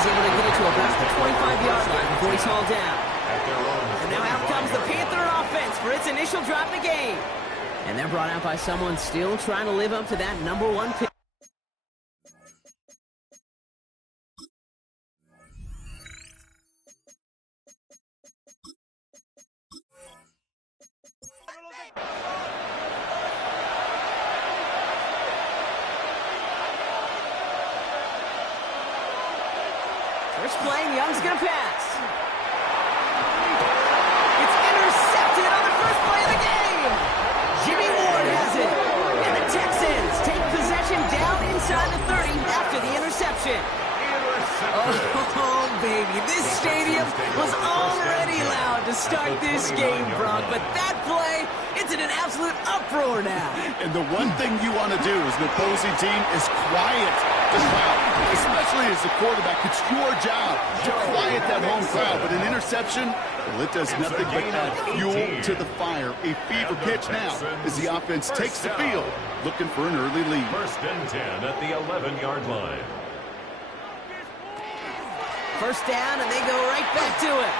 he's able to get it to about the 25-yard line before he's hauled down. And now out comes the Panther offense for its initial drive of the game. And they're brought out by someone still trying to live up to that #1 pick. First play, Young's going to pass. It's intercepted on the first play of the game. Jimmy Ward has it. And the Texans take possession down inside the 30 after the interception. Oh, baby, this stadium was already loud to start this game, Brock. But that play, it's in an absolute uproar now. And the one thing you want to do as an opposing team is quiet the crowd, especially as the quarterback. It's your job to quiet that home crowd. But an interception, well, it does nothing but add fuel to the fire. A fever pitch now as the offense takes the field, looking for an early lead. 1st and 10 at the 11-yard line. First down, and they go right back to it.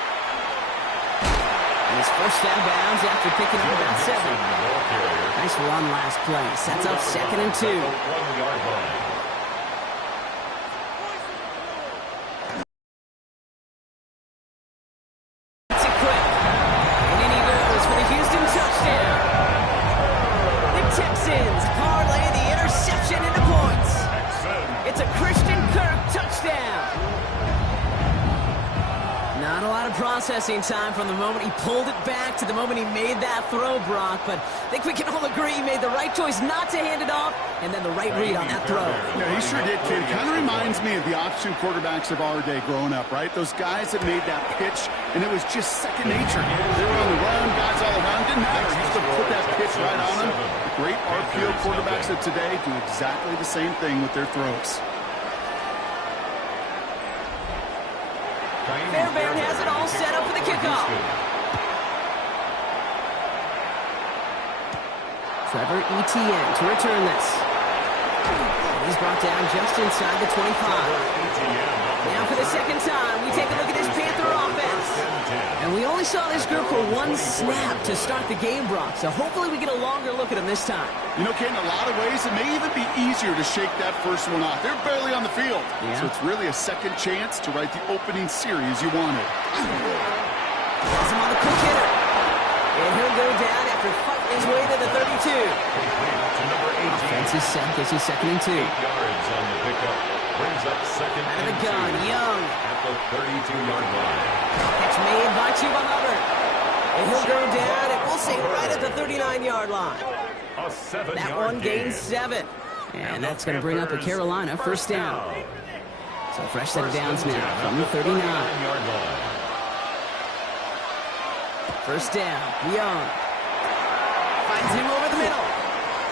And it's first down bounds after picking up about 7. Nice run last play. Sets up 2nd and 2. 1-yard line. It's it quick. And in he goes for the Houston touchdown. The Texans parlay the interception into points. It's a Christian Kirk touchdown. Not a lot of processing time from the moment he pulled it back to the moment he made that throw, Brock. But I think we can all agree he made the right choice not to hand it off, and then the right read on that throw. Yeah, he sure did, kid. Kind of reminds me of the option quarterbacks of our day growing up, right? Those guys that made that pitch, and it was just second nature. They were on the run, guys all around. Didn't matter. He's going to put that pitch right on them. The great RPO quarterbacks of today do exactly the same thing with their throws. Fairbairn has it all set up for the kickoff. Trevor Etienne to return this. He's brought down just inside the 25. Now for the second time, we take a look at this Panther offense. And we only saw this group for one snap to start the game, Brock. So hopefully we get a longer look at them this time. You know, Ken, in a lot of ways, it may even be easier to shake that first one off. They're barely on the field. Yeah. So it's really a second chance to write the opening series you wanted. Has him on the quick hitter. And he'll go down after fighting his way to the 32. Offense is set. This is 2nd and 2. 8 yards on the pickup. Brings up 2nd out of the and gun, 2 Young. At the 32-yard line. Catch made by Chuba Hubbard. And he'll go down, and we'll say right at the 39-yard line. A 7-yard that one gains 7. And that's going to bring up a Carolina first down. So fresh set of downs now from the 39. First down, Young. Finds him over the middle.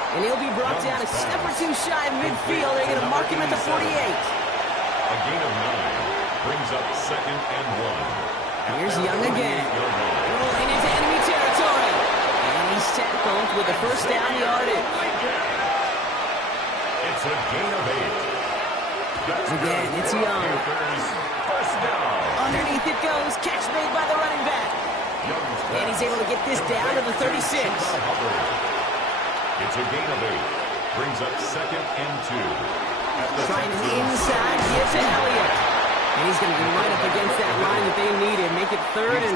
And he'll be brought down a step or two shy of midfield. They're going to mark him at the 48. A gain of 9 brings up 2nd and 1. Here's Young again. Rolling into enemy territory. And he's tackled with the first down yardage. It's a gain of 8. Again, it's Young. First down. Underneath it goes. Catch made by the running back. And he's able to get this down to the 36. It's a gain of 8. Brings up 2nd and 2. Trying to the inside, gives to Elliott. And he's going to be right up against that line that they needed. Make it 3rd and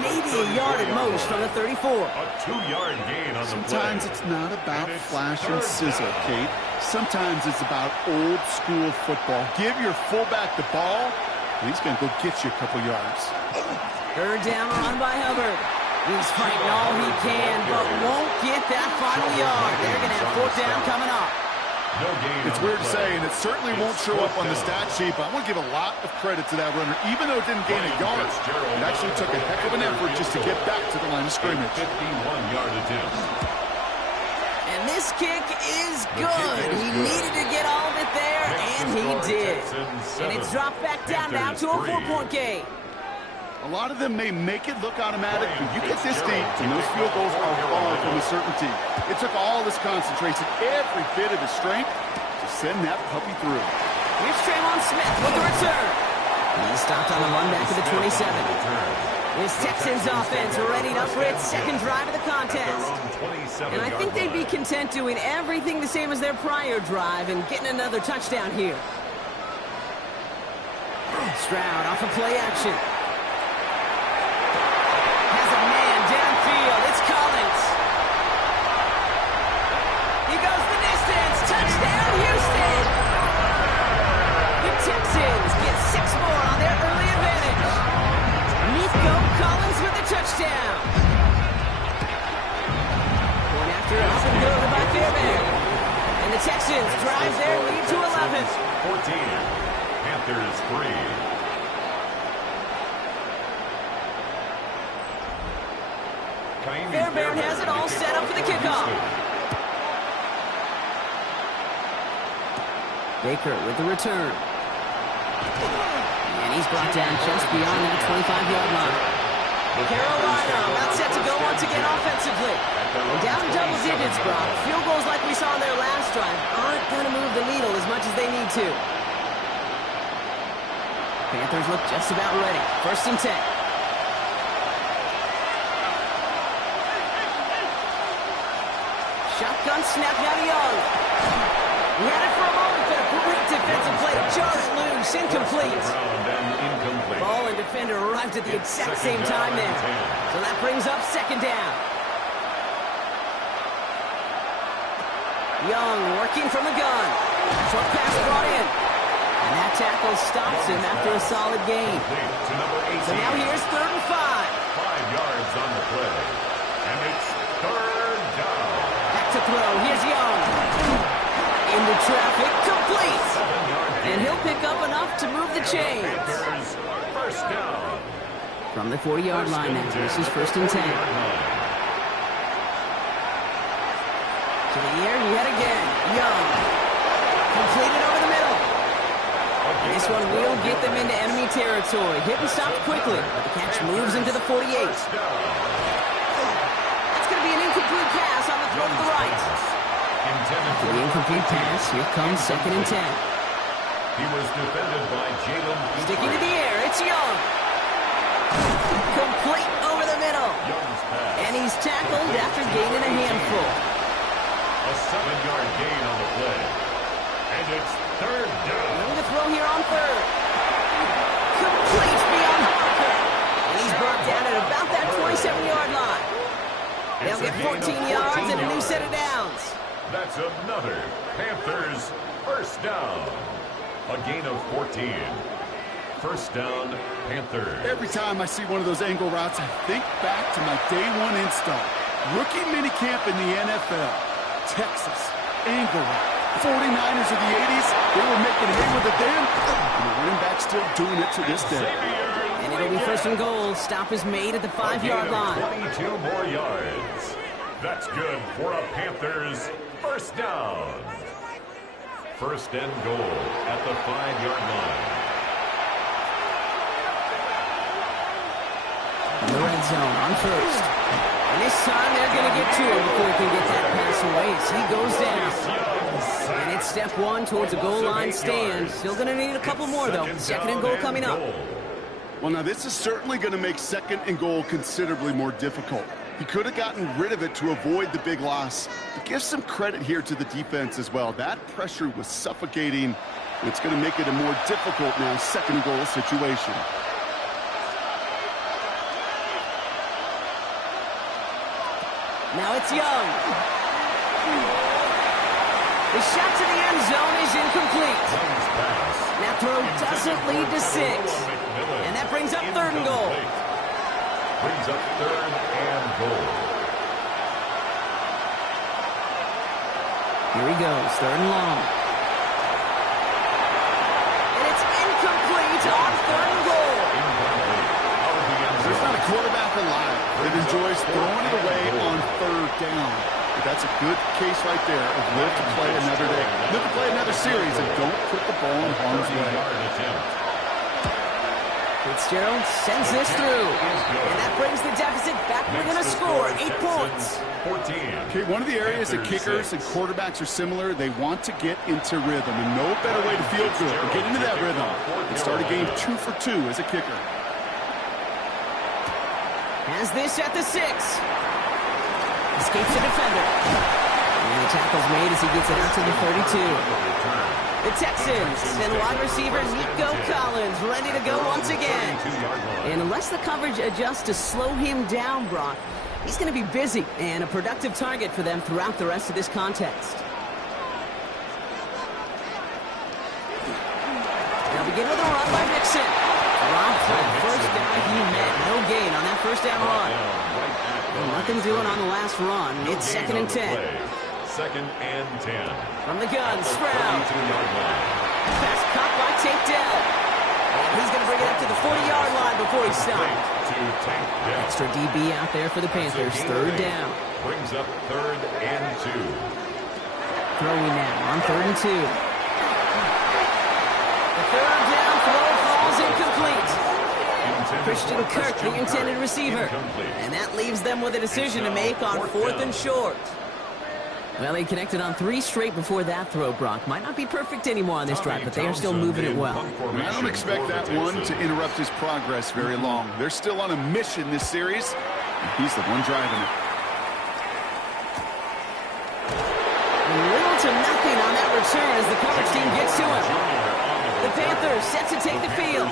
maybe a yard at most from the 34. A 2-yard gain on the play. Sometimes it's not about flash and sizzle, Kate. Sometimes it's about old school football. Give your fullback the ball, and he's going to go get you a couple yards. 3rd down run by Hubbard. He's fighting all he can, but won't get that final yard. They're going to have 4th down coming up. It's weird to say, and it certainly won't show up on the stat sheet, but I want to give a lot of credit to that runner. Even though it didn't gain a yard, it actually took a heck of an effort just to get back to the line of scrimmage. 51-yard attempt. And this kick is good. He needed to get all of it there, and he did. And it's dropped back down now to a 4-point game. A lot of them may make it look automatic, but you get this deep, and those field goals are far from a certainty. It took all this concentration, every bit of his strength, to send that puppy through. Here's Traylon Smith with the return. He stopped on the run back to the 27. This Texans offense ready up for its second drive of the contest. And I think they'd be content doing everything the same as their prior drive and getting another touchdown here. Stroud off of play action. Has a man downfield. It's Collins. He goes the distance. Touchdown, Houston. The Texans get 6 more on their early advantage. Nico Collins with the touchdown. Going after it, off and good by Fairbairn. And the Texans drive their lead to 11. 14. Panthers 3. Fairbairn has it all set up for the kickoff. Baker with the return. And he's brought down just beyond that 25-yard line. Carolina about set to go once again offensively. Down double digits, Brock. Field goals like we saw in their last drive aren't going to move the needle as much as they need to. Panthers look just about ready. 1st and 10. Shotgun snap now to Young. He had it for a moment, but a great defensive play to jar it loose. Incomplete. Ball and defender arrived at the exact same time there. So that brings up 2nd down. Young working from the gun. Short pass brought in. And that tackle stops him after a solid gain. So now here's 3rd and 5. 5 yards on the play. And it's 3rd down. Back to throw. Here's Young. Into traffic. Complete. And he'll pick up enough to move the chains. 1st down. From the 40-yard line now. This is 1st and 10. To the air yet again. Young. Completed over the middle. This one will get them into enemy territory. Hit and stop quickly, but the catch moves into the 48. That's going to be an incomplete pass on the throw to the right. For the incomplete pass, here comes 2nd and 10. He was defended by Jalen. Sticking to the air, it's Young. Complete over the middle. And he's tackled after gaining a handful. A 7-yard gain on the play. And it's 3rd down. Looking to throw here on 3rd. Complete beyond Harker. And he's brought down at about that 27-yard line. They'll get 14 yards and a new set of downs. That's another Panthers 1st down. A gain of 14. 1st down, Panthers. Every time I see one of those angle routes, I think back to my day 1 install. Rookie minicamp in the NFL. Texas, angle route. 49ers of the 80s, they were making hay with it then. And the running back still doing it to this day. And it'll be 1st and goal. Stop is made at the 5-yard line. 22 more yards. That's good for a Panthers 1st down. 1st and goal at the 5-yard line. In the red zone on 1st. And this time they're going to get to him before he can get that pass away as he goes down. And it's step 1 towards a goal line stand. Still going to need a couple more, though. 2nd and goal coming up. Well, now this is certainly going to make 2nd and goal considerably more difficult. He could have gotten rid of it to avoid the big loss. But give some credit here to the defense as well. That pressure was suffocating. It's going to make it a more difficult now 2nd and goal situation. Now it's Young. The shot to the end zone is incomplete. That throw doesn't lead to 6. And that brings up 3rd and goal. Brings up 3rd and goal. Here he goes, 3rd and long. And it's incomplete on 3rd and goal. There's not a quarterback alive that enjoys throwing it away on 3rd down. But that's a good case right there of live to play another day. Live to play another series and don't put the ball in harm's way. Fitzgerald sends this through. And that brings the deficit back within a score, 8 points. 14. Okay, one of the areas that kickers and quarterbacks are similar, they want to get into rhythm. And no better way to feel good than get into that rhythm and start a game 2 for 2 as a kicker. Has this at the 6. Escapes the defender. And the tackle's made as he gets it out to the 32. The Texans send wide receiver Nico Collins ready to go once again. And unless the coverage adjusts to slow him down, Brock, he's going to be busy and a productive target for them throughout the rest of this contest. They'll begin with a run by Mixon. Robbed for the first down he met. No gain on that first down run. Well, nothing doing on the last run. It's 2nd and 10. 2nd and 10. From the gun, Stroud. Pass caught by takedown. And he's going to bring it up to the 40-yard line before he stopped. Extra DB out there for the Panthers. 3rd down. Brings up 3rd and 2. Throwing now on 3rd and 2. The 3rd down throw falls incomplete. Christian Kirk, the intended receiver. And that leaves them with a decision to make on 4th and short. Well, they connected on 3 straight before that throw, Brock. Might not be perfect anymore on this drive, but they are still moving it well. I don't expect that one to interrupt his progress very long. They're still on a mission this series, and he's the one driving it. Little to nothing on that return as the coverage team gets to him. The Panthers set to take the field.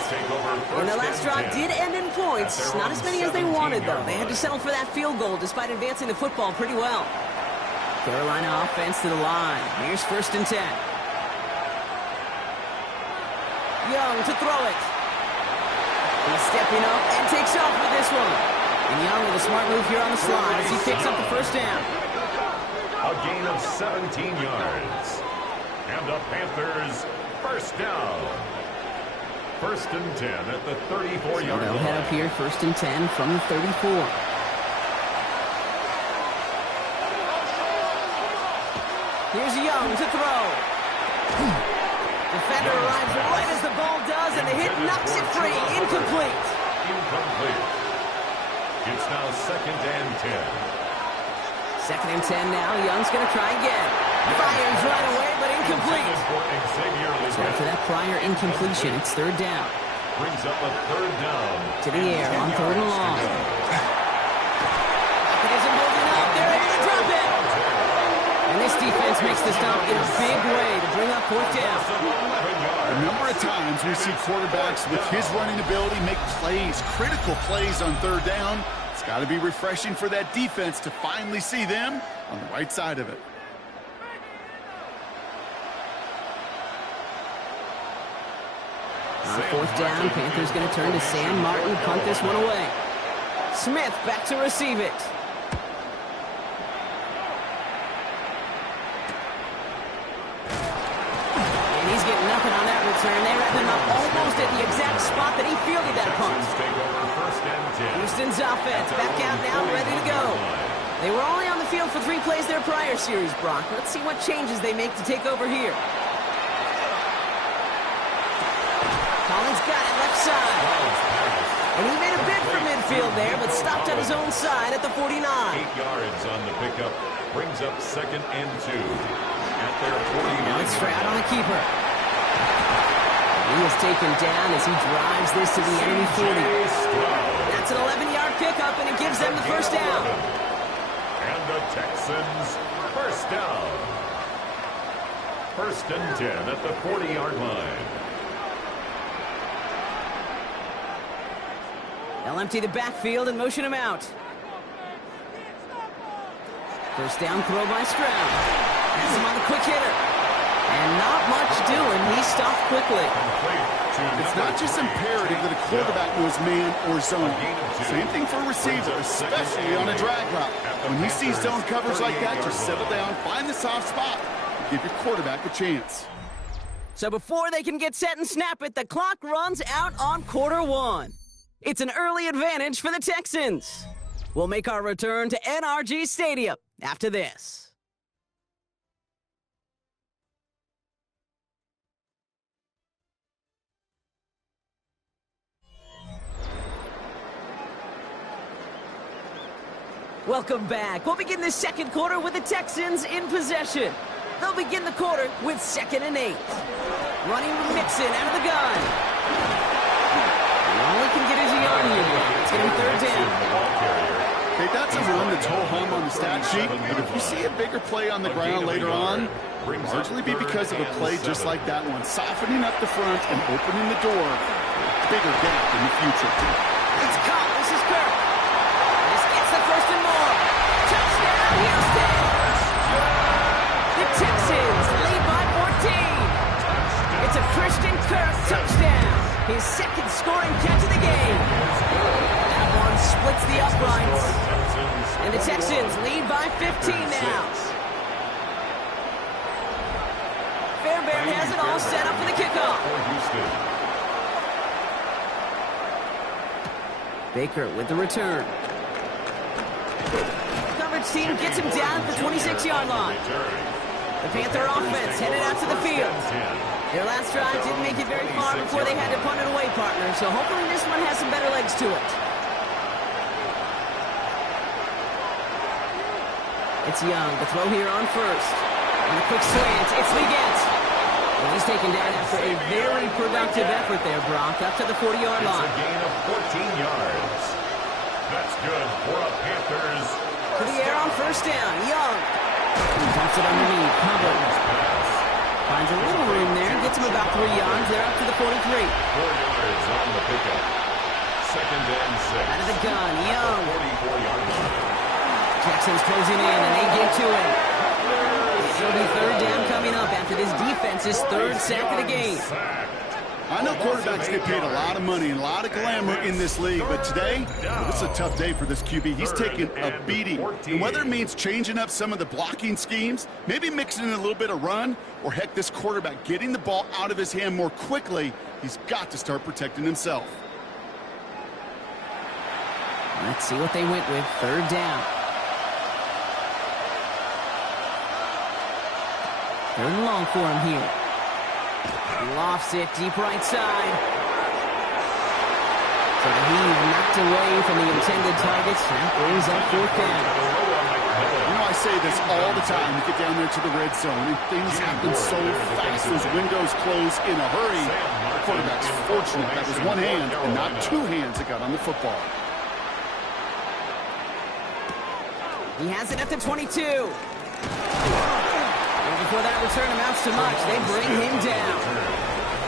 And the last drive did end in points. Not as many as they wanted, though. They had to settle for that field goal despite advancing the football pretty well. Carolina offense to the line. Here's 1st and 10. Young to throw it. He's stepping up and takes off with this one. And Young with a smart move here on the slide as he picks up the 1st down. A gain of 17 yards. And the Panthers 1st down. 1st and 10 at the 34-yard line. They'll head up here 1st and 10 from the 34. Here's Young to throw. Defender arrives right as the ball does, and the hit knocks it free. Incomplete. It's now 2nd and 10. 2nd and 10 now. Young's going to try again. Fires right away, but incomplete. So after that prior incompletion, it's 3rd down. Brings up a 3rd down. To the air on 3rd and long. It isn't holding up. They're able to drop it. And this defense makes the stop in a big way to bring up 4th down. A number of times we see quarterbacks with his running ability make plays, critical plays on 3rd down. It's got to be refreshing for that defense to finally see them on the right side of it. On 4th down, Panthers going to turn to Sam Martin, punt this one away. Smith back to receive it. Getting nothing on that return. They wrap him up almost at the exact spot that he fielded that punt. Houston's offense back out now, ready to go. They were only on the field for 3 plays their prior series, Brock. Let's see what changes they make to take over here. Collins got it left side. And he made a bid for midfield there, but stopped on his own side at the 49. 8 yards on the pickup. Brings up 2nd and 2. At their 40. Now it's Stroud on the keeper. He is taken down as he drives this to the enemy 40. That's an 11-yard pickup, and it gives them the 1st down. And the Texans 1st down. 1st and 10 at the 40-yard line. They'll empty the backfield and motion him out. 1st down throw by Stroud. Has him on the quick hitter. And not much doing. He stopped quickly. It's not just imperative that a quarterback knows man or zone. Same thing for a receiver, especially on a drag route. When he sees zone coverage like that, just settle down, find the soft spot, and give your quarterback a chance. So before they can get set and snap it, the clock runs out on quarter 1. It's an early advantage for the Texans. We'll make our return to NRG Stadium after this. Welcome back. We'll begin the second quarter with the Texans in possession. They'll begin the quarter with 2nd and 8. Running with Mixon out of the gun. All he can get is a yard here. It's going to be 3rd down. Okay, that's a run that's ho-hum on the stat sheet, but if you see a bigger play on the ground later on, it'll largely be because of a play just like that one, softening up the front and opening the door for a bigger gap in the future. It's caught. This is Kirk. This gets the 1st and more. Touchdown, Houston! The Texans lead by 14. It's a Christian Kirk touchdown. His 2nd scoring catch of the game. That one splits the uprights. And the Texans lead by 15 now. Fairbairn has it all set up for the kickoff. Baker with the return. Coverage team gets him down at the 26-yard line. The Panther offense headed out to the field. Their last drive didn't make it very far before they had to punt it away, partner, so hopefully this one has some better legs to it. It's Young, the throw here on 1st. And a quick slant, it's Leggett. And he's taken down after a very productive effort there, Brock, up to the 40-yard line. It's a gain of 14 yards. That's good for a Panthers. To the air on 1st down, Young. Dumps it underneath, Hubbard. Finds a little room there, gets him about 3 yards. They're up to the 43. 4 yards on the pickup. 2nd and 6. Out of the gun, Young. 44-yard line. Jackson's closing in, and they get to him. It'll be 3rd down coming up after this defense's 3rd sack of the game. I know quarterbacks get paid a lot of money and a lot of glamour in this league, but today, it's a tough day for this QB. He's taking a beating. And whether it means changing up some of the blocking schemes, maybe mixing in a little bit of run, or heck, this quarterback getting the ball out of his hand more quickly, he's got to start protecting himself. Let's see what they went with. 3rd down. 3rd and long for him here. Lofts it deep right side. So the heave knocked away from the intended targets. That brings up 4th down. You know, I say this all the time. You get down there to the red zone, and things happen so fast. Those windows close in a hurry. The quarterback's fortunate that was one hand and not 2 hands that got on the football. He has it at the 22. And before that return amounts to much, they bring him down.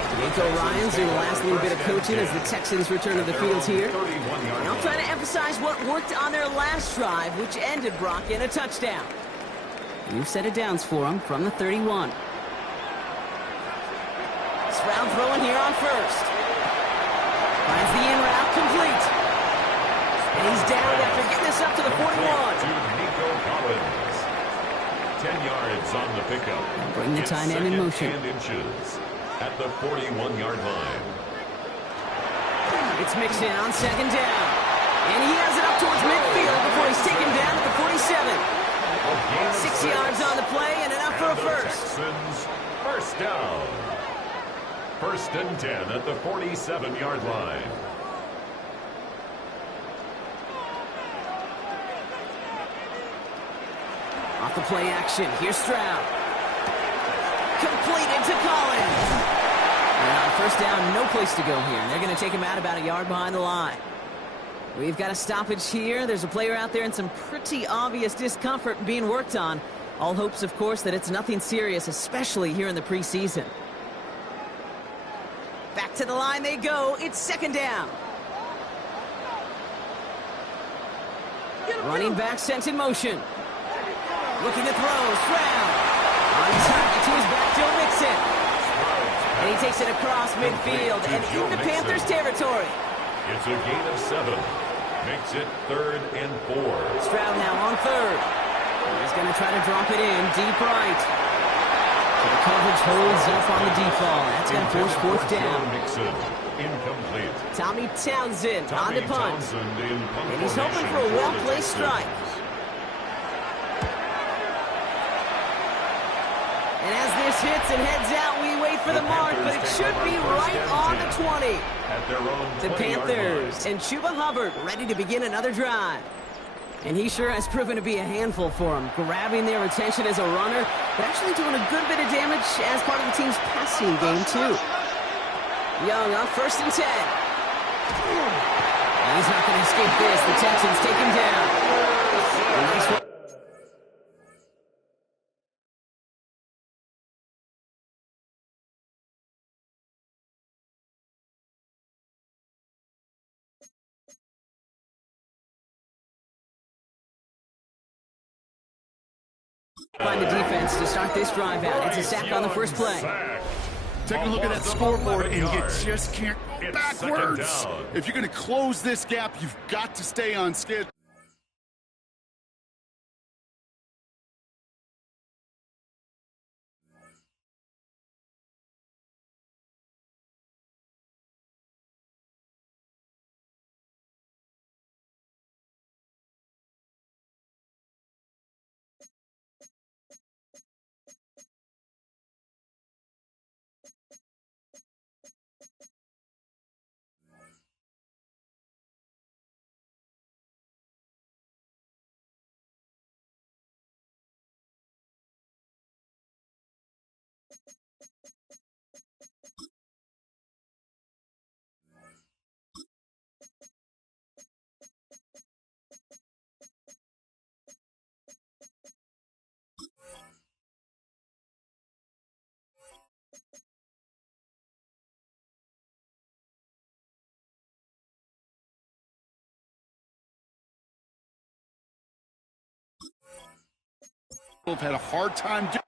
D'Amico Ryans doing the last little bit of coaching as the Texans return to the field here. And I'll try to emphasize what worked on their last drive, which ended, Brock, in a touchdown. New set of downs for him from the 31. Stroud throwing here on 1st. Finds the in route complete. And he's down after getting this up to the 41. 10 yards on the pickup. Bring the tight end in motion. Inches at the 41-yard line. It's Mixon on 2nd down. And he has it up towards midfield before he's taken down at the 47. 6 yards on the play and enough for a 1st. Texans, 1st down. 1st and 10 at the 47-yard line. Off the play action, here's Stroud. Completed to Collins. And on 1st down, no place to go here. And they're going to take him out about a yard behind the line. We've got a stoppage here. There's a player out there in some pretty obvious discomfort being worked on. All hopes, of course, that it's nothing serious, especially here in the preseason. Back to the line they go. It's 2nd down. Running back sent in motion. Looking to throw, Stroud. On target to his back, Joe Mixon. And he takes it across midfield and into Panthers territory. It's a gain of 7. Makes it 3rd and 4. Stroud now on 3rd. He's going to try to drop it in deep right. So the coverage holds up on the deep ball. That's going to force 4th down. Mixon, incomplete. Tommy Townsend on the punt. And he's hoping for a well-placed strike. And as this hits and heads out, we wait for the mark, but it should be right on the 20. At their own The Panthers and Chuba Hubbard ready to begin another drive. And he sure has proven to be a handful for him, grabbing their attention as a runner, but actually doing a good bit of damage as part of the team's passing game, too. Young on 1st and 10. And he's not going to escape this. The Texans take him down. Nice one. Find the defense to start this drive out. It's a sack on the first play. Take a look at that scoreboard, and you just can't go backwards. If you're going to close this gap, you've got to stay on schedule. Have had a hard time doing.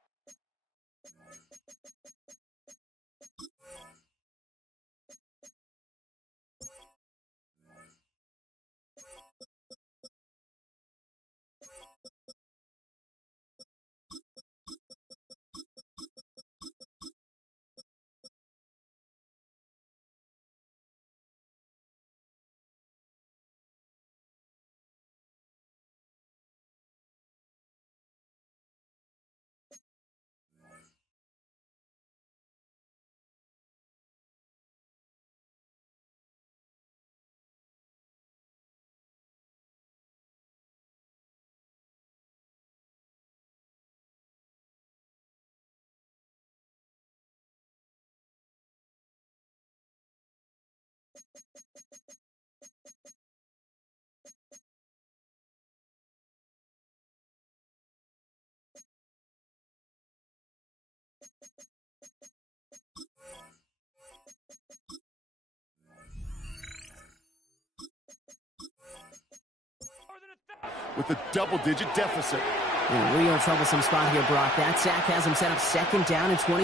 With a double-digit deficit. In a real troublesome spot here, Brock. That sack has him set up 2nd down and 21.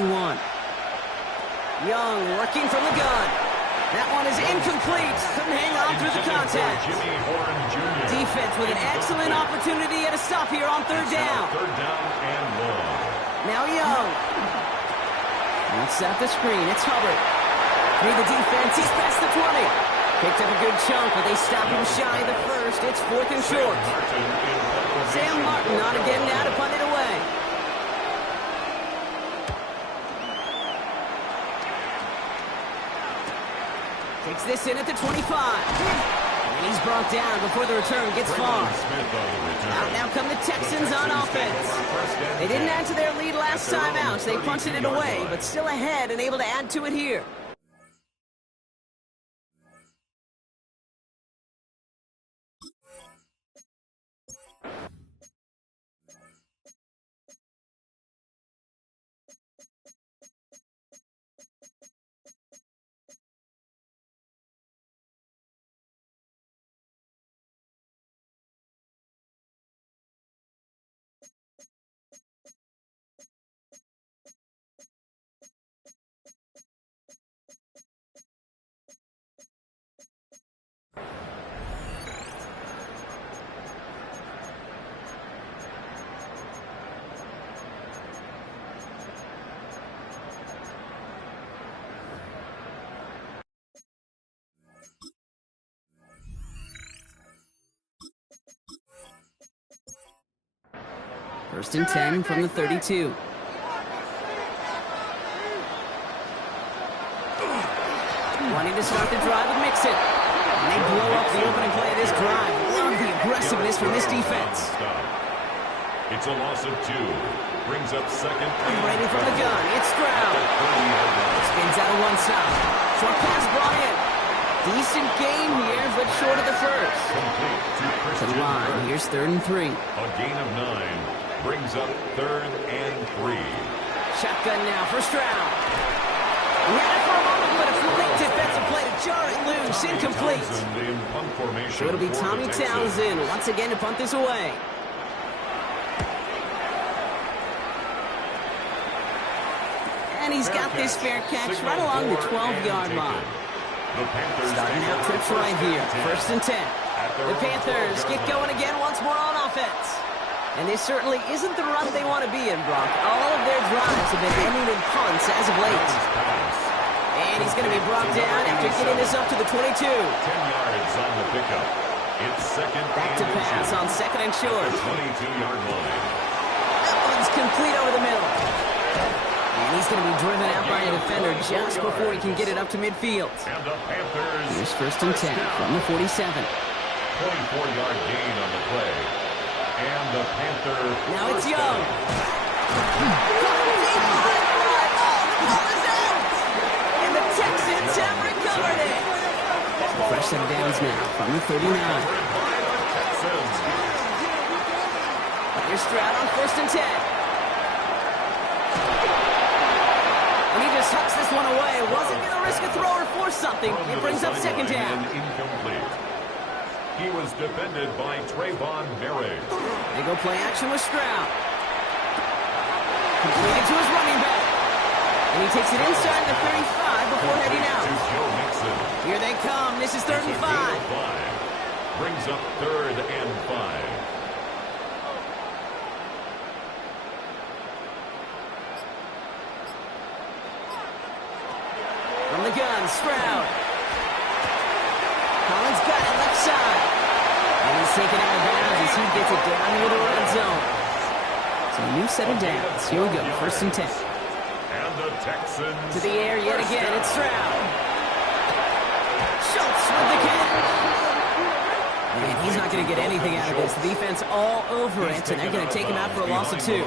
Young working from the gun. That one is incomplete. Couldn't hang on through the contact. Defense with an excellent opportunity at a stop here on 3rd down. 3rd down and 1. Now Young. Let's set up the screen. It's Hubbard. Through the defense. He's past the 20. Picked up a good chunk, but they stop him shy of the first. It's 4th and short. Sam Martin on again now to punt it away. Takes this in at the 25. And he's brought down before the return gets far. Out now come the Texans on offense. They didn't add to their lead last time out, so they punted it away, but still ahead and able to add to it here. First and 10 from the 32. Wanting to start the drive with Mixon. And they blow up the opening play of this drive. Love the aggressiveness from this defense. It's a loss of 2. Brings up second. Ready from the gun. It's Stroud. Spins out of one side. Short pass Bryant. Decent game here, but short of the first. To the line. Here's 3rd and 3. A gain of 9. Brings up 3rd and 3. Shotgun now for Stroud. He had it for a moment, but a fleet defensive play to jar it loose. Incomplete. So it'll be Tommy Townsend once again to punt this away. And he's got this fair catch right along the 12-yard line. Starting out trips right here. 1st and 10. The Panthers get going again once more on offense. And this certainly isn't the run they want to be in, Brock. All of their drives have been ending in punts as of late. And he's going to be brought down after getting this up to the 22. 10 yards on the pickup. It's second. Back to pass on 2nd and short. 22-yard line. That one's complete over the middle. And he's going to be driven out by a defender just before he can get it up to midfield. And the Panthers. Here's 1st and 10 from the 47. 24-yard gain on the play. And the Panther. Now it's Young. And the Texans have recovered it. Fresh set of downs now from the 39. Here's Stroud on 1st and 10. And he just hucks this one away. Wasn't going to risk a throw or force something. It brings up 2nd down. Incomplete. He was defended by Trayvon Merrick. They go play action with Stroud. Completed to his running back. And he takes it inside the 35 before heading out. Here they come. This is 3rd and 5. Brings up 3rd and 5. From the gun, Stroud. Collins got it left side. And he's taken out of bounds as he gets it down into the red zone. So a new set of downs. Here we go, 1st and 10. And the Texans. To the air yet again, it's Stroud. Schultz with the catch. And he's not going to get anything out of this. The defense all over it, and they're going to take him out for a loss of 2.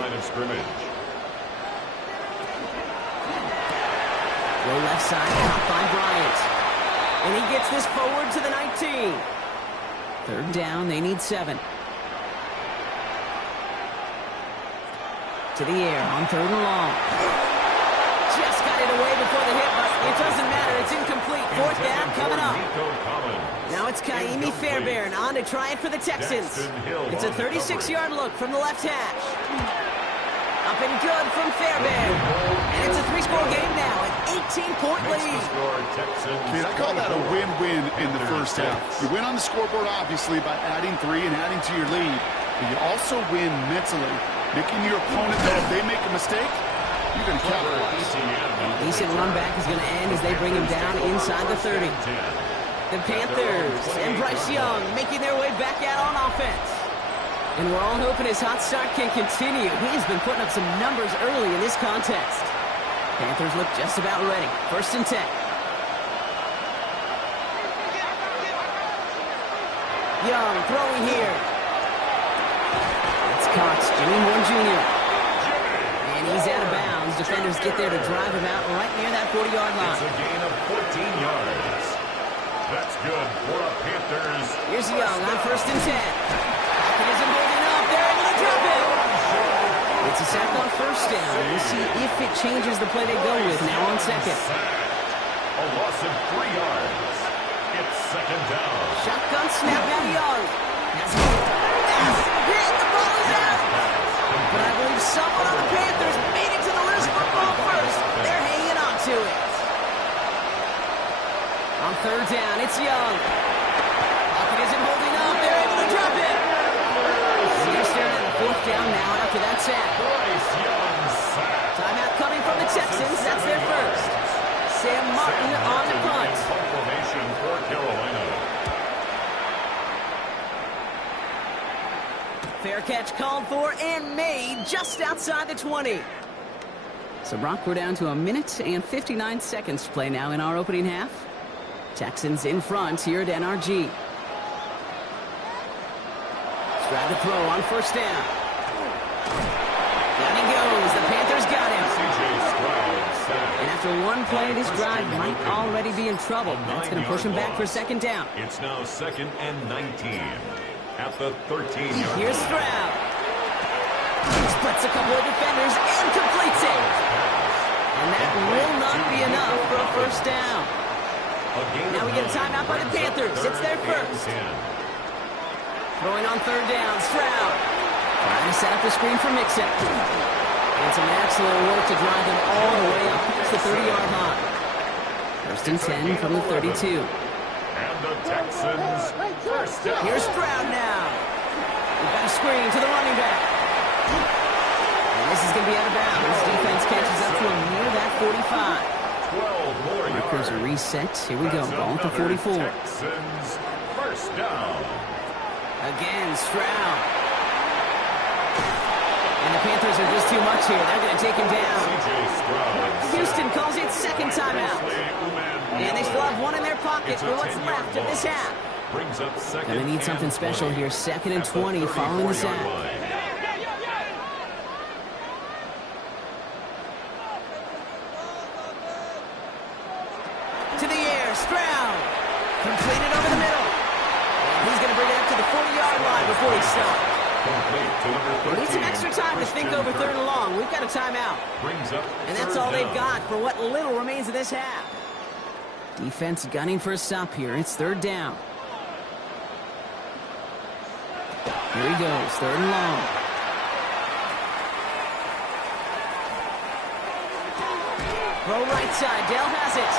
Go left side, caught by Bryant. And he gets this forward to the 19. 3rd down, they need 7. To the air on 3rd and long. Just got it away before the hit, but it doesn't matter. It's incomplete. 4th down coming up. Now it's Kaimi Fairbairn on to try it for the Texans. It's a 36-yard look from the left hash. Up and good from Fairbairn. And it's a 3-score game now, an 18-point lead. Man, I call that a win-win in the first half. You win on the scoreboard, obviously, by adding 3 and adding to your lead. But you also win mentally, making your opponent know if they make a mistake, you can capitalize. Decent run back is going to end as they bring him down inside the 30. The Panthers and Bryce Young making their way back out on offense. And we're all hoping his hot start can continue. He's been putting up some numbers early in this contest. Panthers look just about ready. 1st and 10. Young throwing here. It's Cox, Jimmy Horn Jr. And he's out of bounds. Defenders get there to drive him out right near that 40-yard line. It's a gain of 14 yards. That's good for the Panthers. Here's Young on 1st and 10. Isn't holding up. They're able to drop it. It's a sack on 1st down. We'll see if it changes the play they go with now on 2nd. A loss of 3 yards. It's 2nd down. Shotgun snap now Young. That's hit. The ball is out. But I believe someone on the Panthers made it to the loose football first. They're hanging on to it. On 3rd down, it's Young. Pocket isn't holding up. They're able to drop it. They're staring at a 4th down now after that sack. Timeout coming from the Texans. That's their first. Sam Martin on the punt. Confirmation for Carolina. Fair catch called for and made just outside the 20. So, Brock, we're down to 1 minute and 59 seconds to play now in our opening half. Texans in front here at NRG. Tried to throw on first down. Down he goes. The Panthers got him. And after one play, this drive might already be in trouble. That's going to push him back for second down. It's now 2nd and 19 at the 13-yard line. Here's Stroud. He splits a couple of defenders and completes it. And that will not be enough for a first down. Now we get a timeout by the Panthers. It's their first. Throwing on third down, Stroud. Trying to set up the screen for Mixon. And some excellent work to drive them all the way up past the 30-yard line. First and 10 from the 32. And the Texans first down. Here's Stroud now. We've got a screen to the running back. And this is going to be out of bounds. This defense catches up to him near that 45. 12 more Markers are reset. Here we go. Ball at the 44. Texans first down. Again, Stroud. And the Panthers are just too much here. They're going to take him down. Houston calls it second timeout. And they still have one in their pocket for what's left of this half. Going to need something special here. 2nd and 20 following the sack. To the air, Stroud. Completed over the middle. And he's going to bring it up to the 40-yard line before he stops. We need some extra time to think over third and long. We've got a timeout. And that's all they've got for what little remains of this half. Defense gunning for a stop here. It's third down. Here he goes, third and long. Throw right side, Dale has it.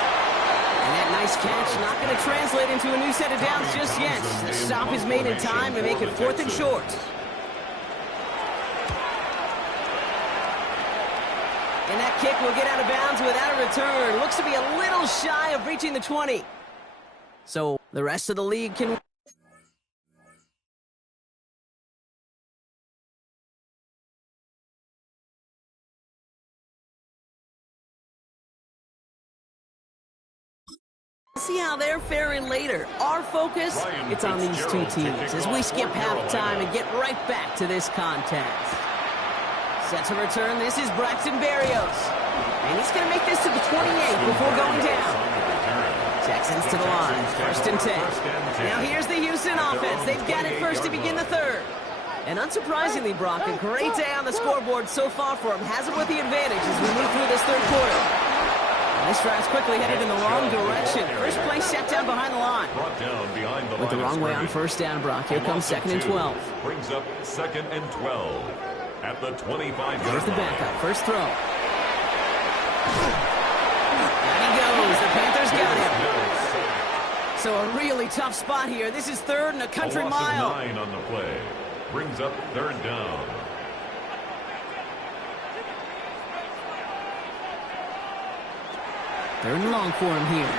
And that nice catch not going to translate into a new set of downs just yet. The stop is made in time to make it 4th and short. And that kick will get out of bounds without a return. Looks to be a little shy of reaching the 20. So the rest of the league can... see how they're faring later. Our focus, it's on these two teams as we skip halftime and get right back to this contest. Set to return, this is Braxton Berrios. And he's going to make this to the 28 before going down. Texans to the line, 1st and 10. Now here's the Houston offense. They've got it first to begin the third. And unsurprisingly, Brock, a great day on the scoreboard so far for him. Has it with the advantage as we move through this third quarter. And this drive's quickly headed in the wrong direction. First play set down behind the line. With the wrong way on first down, Brock. Here comes 2nd and 12. Brings up 2nd and 12 at the 25-yard line. Here's the backup. First throw. Down he goes. The Panthers got him. So a really tough spot here. This is third and a country mile. 9 on the play. Brings up third down. Third and long for him here.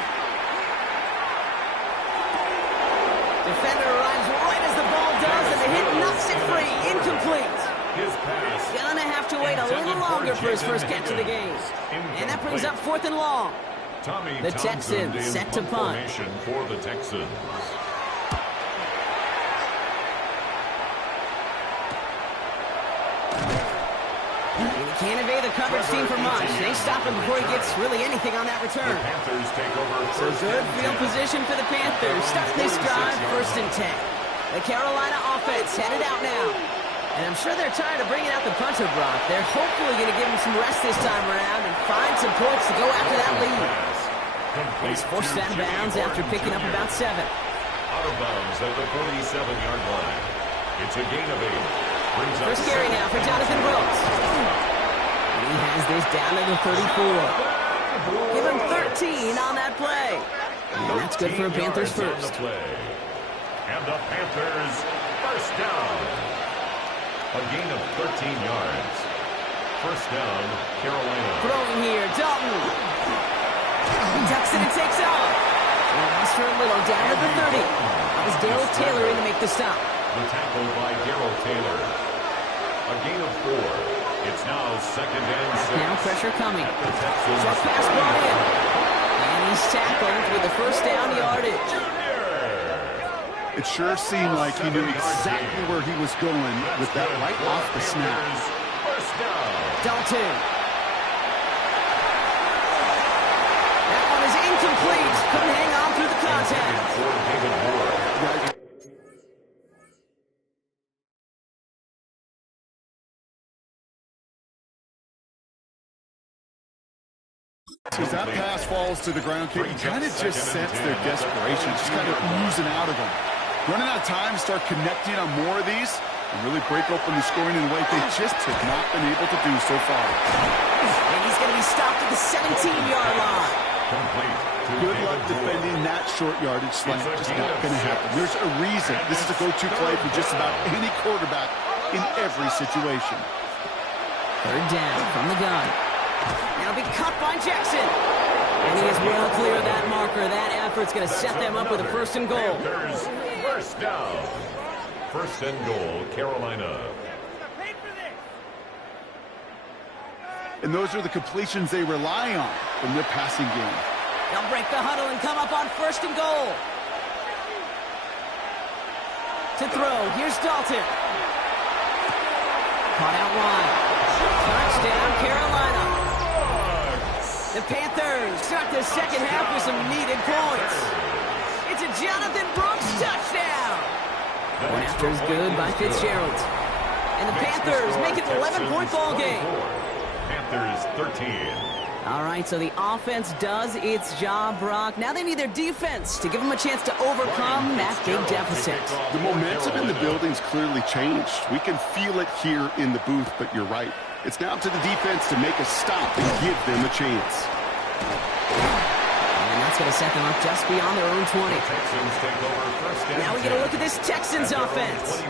Defender arrives right as the ball does, and the hit knocks it free. Incomplete. Gonna have to wait a little longer for his first catch of the game. And that brings up 4th and long. The Texans set to punt. For the Texans. Can't evade the coverage team for much. They stop him before he gets really anything on that return. So good field position for the Panthers. Starting this drive, 1st and 10. The Carolina offense headed out now. And I'm sure they're tired of bringing out the punter, Brock. They're hopefully going to give him some rest this time around and find some points to go after that lead. He's forced out of bounds after picking up about 7. Out of bounds at the 47-yard line. It's a gain of 8. First carry now for Jonathan Brooks. He has this down to the 34. Give him 13 on that play. And that's good for a Panthers first. And the Panthers first down. A gain of 13 yards. First down, Carolina. Throwing here, Dalton. He ducks it and takes off. And lost for a little down to the 30. That was Darrell Taylor in to make the stop. The tackle by Darrell Taylor. A gain of 4. It's now 2nd and 6. Now pressure coming. Short pass brought in. And he's tackled with the first down yardage. It sure seemed like he knew exactly where he was going with that right off the snap. First down. Dalton. That one is incomplete. Couldn't hang on through the contact. As that pass falls to the ground, you kind of just sense their desperation, just kind of oozing out of them. Running out of time, start connecting on more of these, and really break open the scoring in a way they just have not been able to do so far. And he's going to be stopped at the 17-yard line. Good luck defending that short yardage slant. Just not going to happen. There's a reason this is a go-to play for just about any quarterback in every situation. Third down from the gun. That'll be cut by Jackson. And he is well clear of that marker. That effort's going to set them up with a first and goal. First down. First and goal, Carolina. And those are the completions they rely on from their passing game. They'll break the huddle and come up on first and goal. To throw, here's Dalton. Caught out wide. Touchdown, Carolina. The Panthers start the second half with some needed points. It's a Jonathan Brooks touchdown. One after is good by Fitzgerald. And the Panthers make it an 11-point ball game. Panthers 13. All right, so the offense does its job, Brock. Now they need their defense to give them a chance to overcome that big deficit. The momentum in the building's clearly changed. We can feel it here in the booth, but you're right. It's now up to the defense to make a stop and give them a chance. And that's going to set them up just beyond their own 20. Now we get a look at this Texans offense.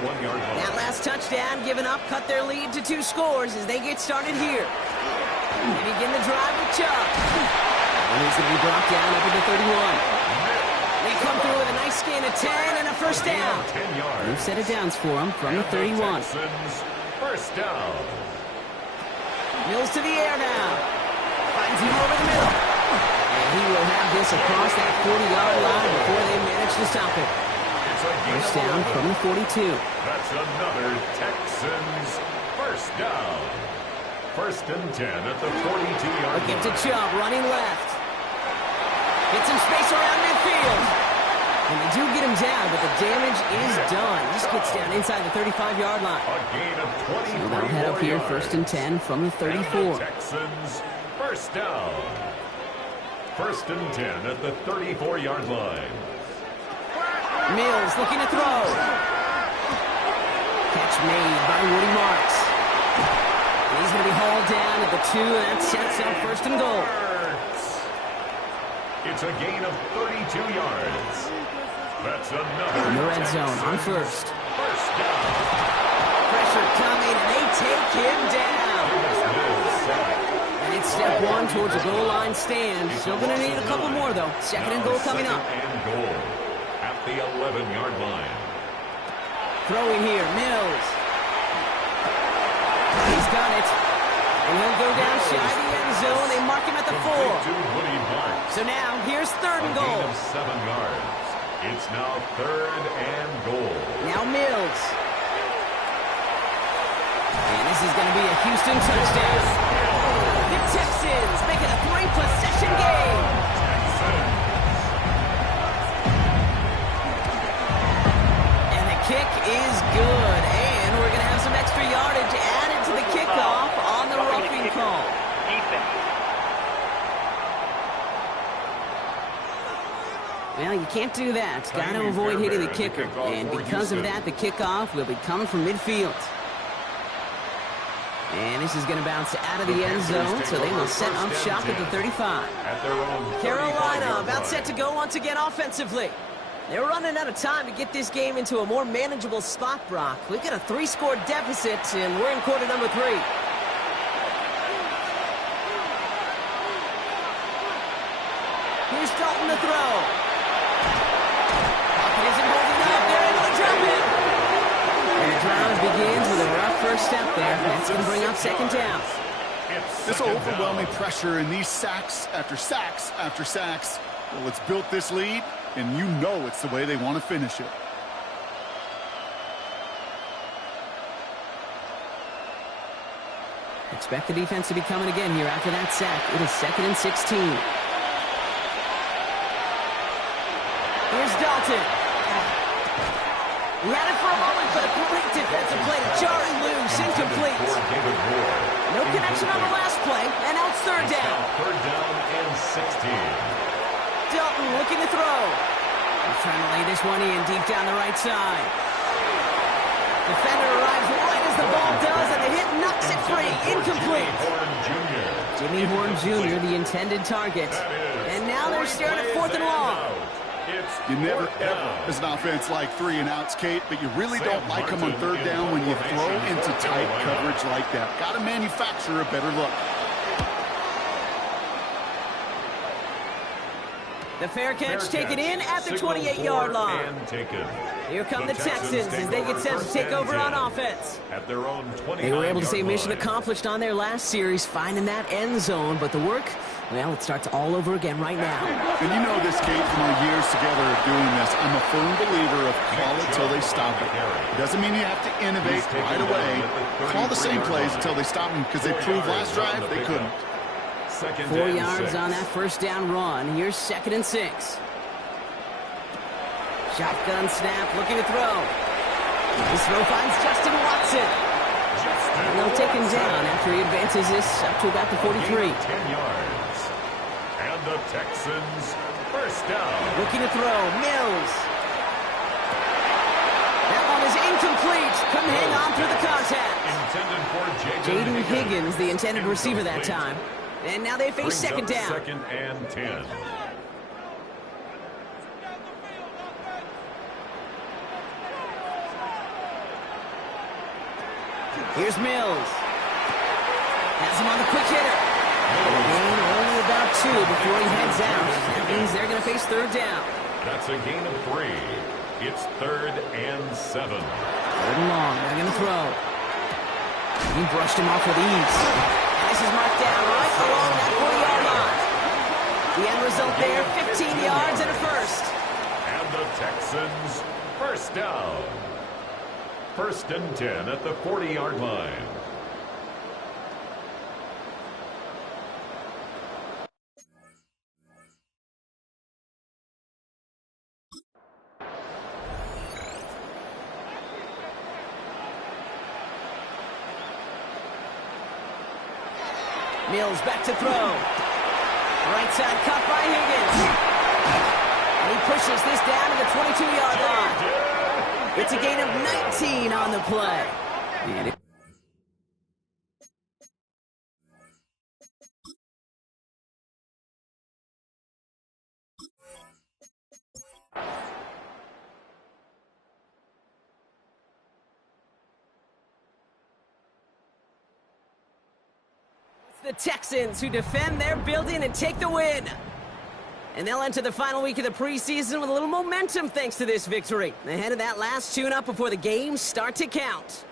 That last touchdown given up cut their lead to 2 scores as they get started here. They begin the drive with Chubb. And he's going to be brought down up at the 31. They come through with a nice gain of 10 and a first down. New set of downs for him from the 31. First down. Mills to the air now. Finds him over the middle. And he will have this across that 40-yard line before they manage to stop it. First down from the 42. That's another Texans first down. First and 10 at the 42-yard line. Get to Chubb running left. Get some space around midfield. And they do get him down, but the damage is done. Just gets down inside the 35-yard line. A gain of 20. So they'll head up here first and 10 from the 34. Texans first down. First and 10 at the 34-yard line. Mills looking to throw. Catch made by Woody Marks. And he's going to be hauled down at the 2, and that sets up first and goal. It's a gain of 32 yards. That's another. In the red zone on first. First down. Pressure coming, and they take him down. And it's step 1 towards a goal line stand. Still going to need a couple more, though. Second and goal coming up. Second and goal at the 11-yard line. Throwing here, Mills. He's got it. And he'll go down shy of the end zone. They mark him at the 4. So now, here's third and goal. 7 yards. It's now third and goal. Now Mills. And this is going to be a Houston touchdown. The Texans make it a 3-possession game. And the kick is good. And we're going to have some extra yardage added to the kickoff on the roughing call. Well, you can't do that. Got to avoid hitting the kicker. And because of that, the kickoff will be coming from midfield. And this is going to bounce out of the end zone, so they will set up shop at the 35. Carolina about set to go once again offensively. They're running out of time to get this game into a more manageable spot, Brock. We've got a 3-score deficit, and we're in quarter number 3. Here's Dalton to throw. Isn't holding up. They're able to drop it. And the drive begins with a rough first step there. That's going to bring up second down. This overwhelming pressure and these sacks after sacks after sacks. Well, it's built this lead, and you know it's the way they want to finish it. Expect the defense to be coming again here after that sack. It is 2nd and 16. Here's Dalton. He had it for a moment, but a great defensive play to jar it loose. Incomplete. No connection on the last play, and now it's 3rd down. 3rd down and 16. Dalton looking to throw. He's trying to lay this one in deep down the right side. Defender arrives right as the ball does, and the hit knocks it free. Incomplete. Jimmy Horn Jr., the intended target. And now they're staring at 4th and long. You never, ever, as an offense, like 3 and outs, Kate, but you really don't like them on 3rd down when you throw into tight coverage like that. Got to manufacture a better look. The fair catch taken in at the 28-yard line. Here come the Texans as they get set to take over on offense. At their own 29-yard They were able to say mission line. accomplished on their last series, finding that end zone, but the work, well, it starts all over again right now. And you know this, Kate, from our years together of doing this. I'm a firm believer of call it till they stop it. Doesn't mean you have to innovate right away. Call the same plays until they stop them, because they proved last drive they couldn't. 4 yards on that 1st down run. Here's 2nd and 6. Shotgun snap, looking to throw. This throw finds Justin Watson. And they'll take him down after he advances this up to about the 43. 10 yards. And the Texans 1st down. Looking to throw, Mills. That one is incomplete. Couldn't hang on through the contact. Intended for Jaden Higgins, the intended receiver that time. And now they face 2nd down. 2nd and 10. Here's Mills. Has him on the quick hitter. Gain only about 2 before he heads out. That means they're going to face 3rd down. That's a gain of 3. It's 3rd and 7. 3rd and long. They're going to throw. He brushed him off with ease. And this is marked down right along that 40-yard line. The end result there, 15 yards and a first. And the Texans 1st down. 1st and 10 at the 40-yard line. Mills back to throw. Right side cut by Higgins. And he pushes this down to the 22-yard line. It's a gain of 19 on the play. And the Texans who defend their building and take the win. And they'll enter the final week of the preseason with a little momentum thanks to this victory. Ahead of that last tune-up before the games start to count.